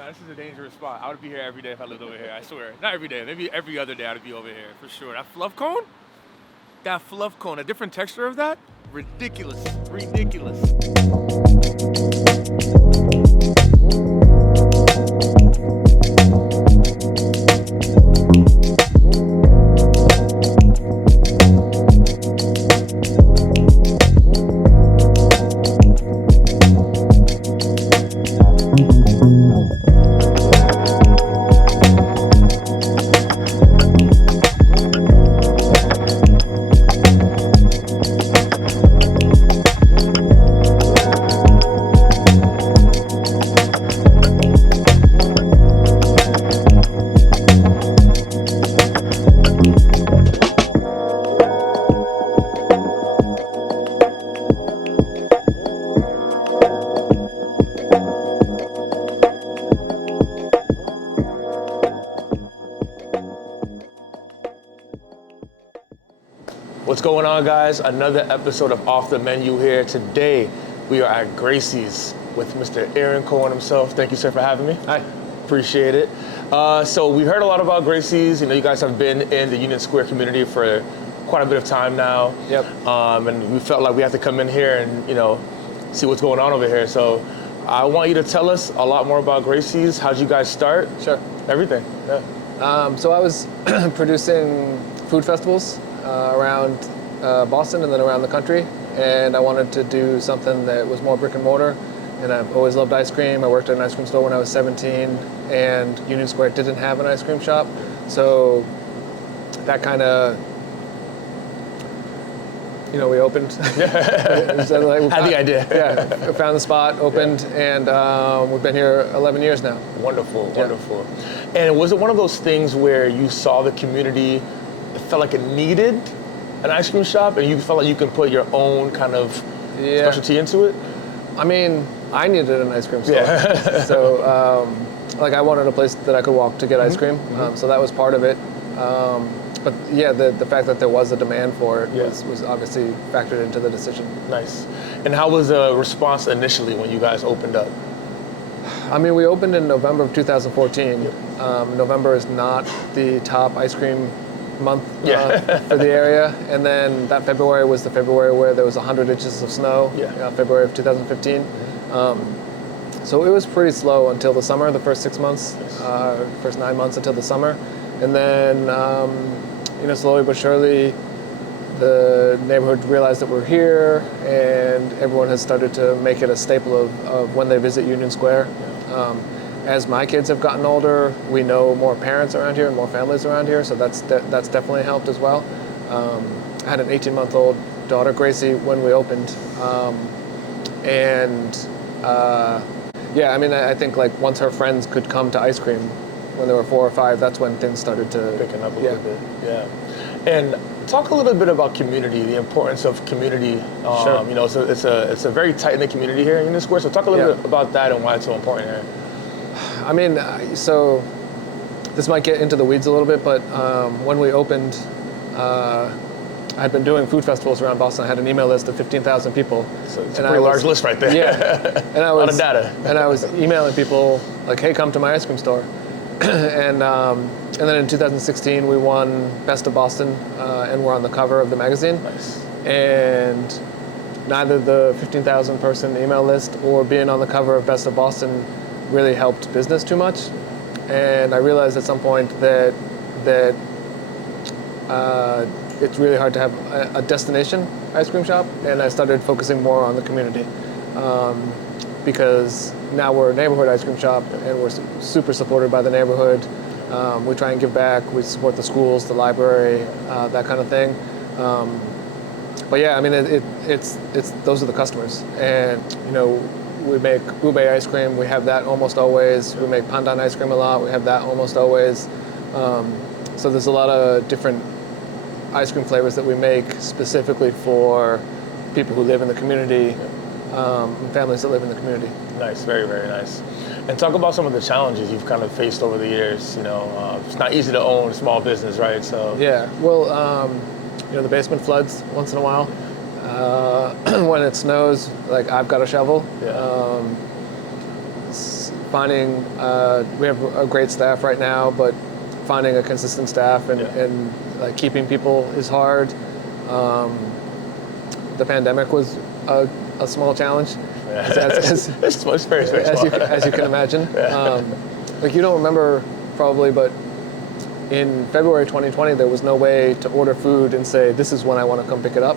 Nah, this is a dangerous spot. I would be here every day if I lived over here. I swear. Not every day. Maybe every other day I'd be over here for sure. That fluff cone? That fluff cone. A different texture of that? Ridiculous. Ridiculous. What's going on, guys? Another episode of Off the Menu here. Today, we are at Gracie's with Mr. Aaron Cohen himself. Thank you, sir, for having me. Hi. Appreciate it. So we heard a lot about Gracie's. You know, you guys have been in the Union Square community for quite a bit of time now. Yep. And we felt like we had to come in here and, you know, see what's going on over here. So I want you to tell us a lot more about Gracie's. How'd you guys start? Sure. Everything. Yeah. So I was producing food festivals around Boston and then around the country, and I wanted to do something that was more brick and mortar, and I've always loved ice cream. I worked at an ice cream store when I was 17, and Union Square didn't have an ice cream shop, so that kind of, you know, we opened. Had the idea. Yeah, we found the spot, opened, and we've been here 11 years now. Wonderful, wonderful. And was it one of those things where you saw the community, it felt like it needed an ice cream shop, and you felt like you can put your own kind of specialty into it? I mean, I needed an ice cream store. Yeah. So, like, I wanted a place that I could walk to get ice cream. So that was part of it. But yeah, the fact that there was a demand for it was obviously factored into the decision. Nice. And how was the response initially when you guys opened up? I mean, we opened in November of 2014. November is not the top ice cream month for the area. And then that February was the February where there was 100 inches of snow, February of 2015. So it was pretty slow until the summer, the first 6 months, first 9 months until the summer. And then, you know, slowly but surely, the neighborhood realized that we're here, and everyone has started to make it a staple of when they visit Union Square. As my kids have gotten older, we know more parents around here and more families around here, so that's definitely helped as well. I had an 18-month-old daughter, Gracie, when we opened, I mean, I think like once her friends could come to ice cream when they were 4 or 5, that's when things started to picking up a little bit. Yeah. And talk a little bit about community, the importance of community. Sure. You know, it's a very tight-knit community here in Union Square. So talk a little bit about that and why it's so important here. I mean, so this might get into the weeds a little bit, but when we opened, I had been doing food festivals around Boston. I had an email list of 15,000 people. So it's a pretty large list right there. Yeah. And I was, a lot of data. And I was emailing people like, hey, come to my ice cream store. And then in 2016, we won Best of Boston, and we're on the cover of the magazine. Nice. And neither the 15,000 person email list or being on the cover of Best of Boston really helped business too much. And I realized at some point that it's really hard to have a destination ice cream shop, and I started focusing more on the community. Because now we're a neighborhood ice cream shop, and we're super supported by the neighborhood. We try and give back. We support the schools, the library, that kind of thing. But yeah, I mean, it's those are the customers, and you know, we make ube ice cream. We have that almost always. We make pandan ice cream a lot. We have that almost always. So there's a lot of different ice cream flavors that we make specifically for people who live in the community. Families that live in the community. Nice, very, very nice. And talk about some of the challenges you've kind of faced over the years. You know, it's not easy to own a small business, right? So yeah, well, you know, the basement floods once in a while. When it snows, like I've got a shovel. Yeah. finding, we have a great staff right now, but finding a consistent staff and like keeping people is hard. The pandemic was a small challenge, It's very small. as you can imagine. Like you don't remember probably, but in February 2020, there was no way to order food and say, this is when I want to come pick it up.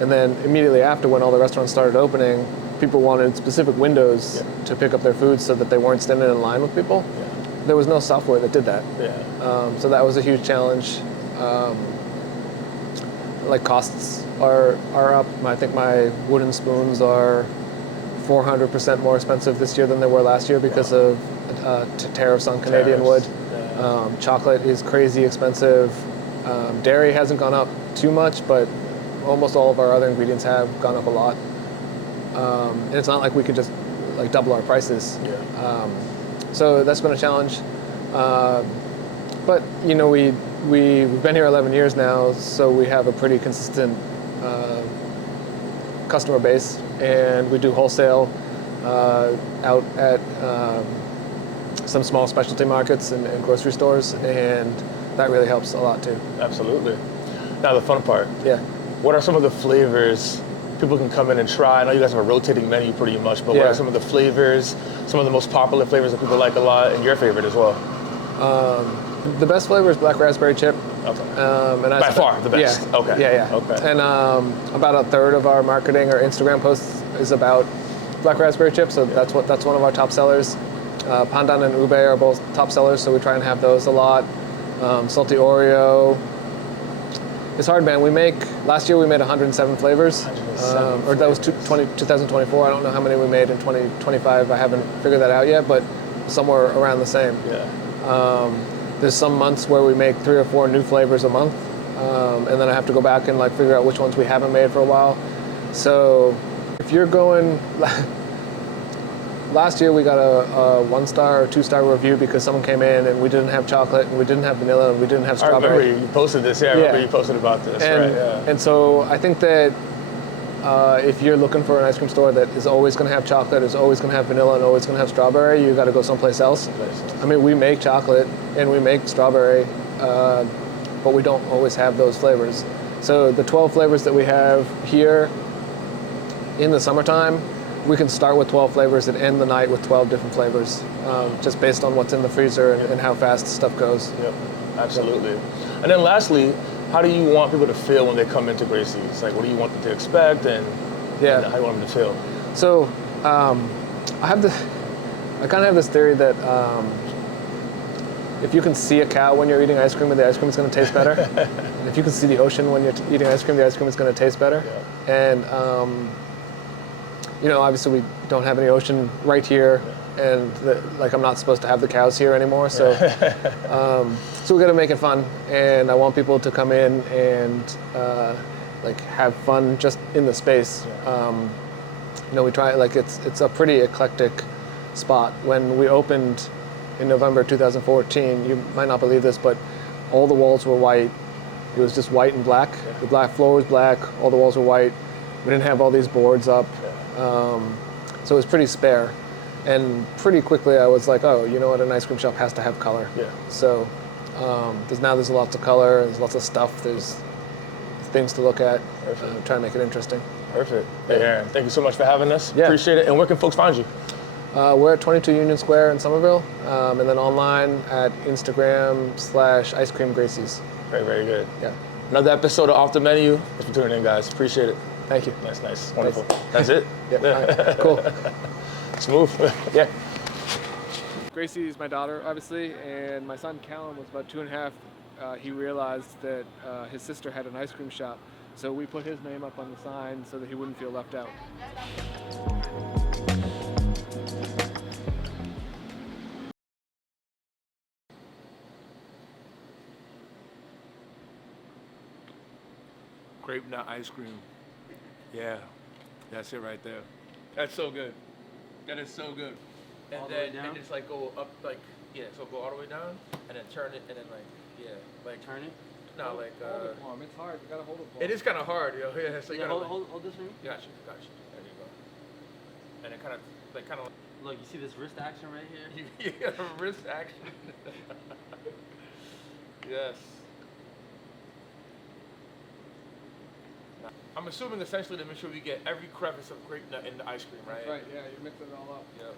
And then immediately after, when all the restaurants started opening, people wanted specific windows to pick up their food so that they weren't standing in line with people. There was no software that did that. So that was a huge challenge. Like costs are up. I think my wooden spoons are 400% more expensive this year than they were last year because of tariffs on Canadian wood. Chocolate is crazy expensive. Dairy hasn't gone up too much, but almost all of our other ingredients have gone up a lot. And it's not like we could just like double our prices. So that's been a challenge. But you know, we've been here 11 years now, so we have a pretty consistent customer base, and we do wholesale out at some small specialty markets and grocery stores, and that really helps a lot too. Absolutely. Now the fun part. Yeah. What are some of the flavors people can come in and try? I know you guys have a rotating menu pretty much, but what are some of the flavors, some of the most popular flavors that people like a lot, and your favorite as well? The best flavor is black raspberry chip. Okay. By far the best. Yeah. Okay. Yeah. Okay. And about a third of our marketing or Instagram posts is about black raspberry chip, so that's one of our top sellers. Pandan and ube are both top sellers, so we try and have those a lot. Salty Oreo. It's hard, man. Last year we made 107 flavors. Or that was 2024. I don't know how many we made in 2025. I haven't figured that out yet, but somewhere around the same. There's some months where we make 3 or 4 new flavors a month, and then I have to go back and like figure out which ones we haven't made for a while. So if you're going, last year we got a 1-star or 2-star review because someone came in and we didn't have chocolate and we didn't have vanilla and we didn't have strawberry. I remember you posted this. I remember you posted about this. And so I think that if you're looking for an ice cream store that is always going to have chocolate, is always going to have vanilla, and always going to have strawberry, you got to go someplace else. I mean, we make chocolate and we make strawberry, but we don't always have those flavors. So the 12 flavors that we have here in the summertime, we can start with 12 flavors and end the night with 12 different flavors, just based on what's in the freezer and how fast stuff goes. Yep, absolutely. And then lastly, how do you want people to feel when they come into Gracie's? Like, what do you want them to expect, and how do you want them to feel? So, I kind of have this theory that if you can see a cow when you're eating ice cream, the ice cream is going to taste better. If you can see the ocean when you're eating ice cream, the ice cream is going to taste better. And you know, obviously we don't have any ocean right here, and I'm not supposed to have the cows here anymore. So, so we got to make it fun, and I want people to come in and like have fun just in the space. You know, we try it's a pretty eclectic spot. When we opened in November 2014, you might not believe this, but all the walls were white. It was just white and black. The black floor was black. All the walls were white. We didn't have all these boards up. So it was pretty spare. And pretty quickly I was like, oh, you know what, an ice cream shop has to have color. So there's lots of color, there's lots of stuff, there's things to look at, try to make it interesting. Perfect. Hey, Aaron, thank you so much for having us. Appreciate it. And where can folks find you? We're at 22 Union Square in Somerville, and then online at Instagram/Ice Cream Gracies. Very, very good. Another episode of Off the Menu. Thanks for tuning in, guys. Appreciate it. Thank you. Nice. Wonderful. That's it? Right. Cool. Smooth. Gracie is my daughter, obviously, and my son Callum was about 2.5. He realized that his sister had an ice cream shop, so we put his name up on the sign so that he wouldn't feel left out. Grapenut ice cream. Yeah, that's it right there. That's so good. That is so good. And all then the way down? and just like go up, like so go all the way down and then turn it and then like Turn it. no Hold like it for him. It's hard. You gotta hold it for him. it is kind of hard, yo. Yeah, so you gotta hold this for me. Gotcha. There you go. And it kind of Look, you see this wrist action right here? You got a wrist action. Yes. I'm assuming essentially to make sure we get every crevice of grape nut in the ice cream, right? Right, yeah, you mix it all up. Yep.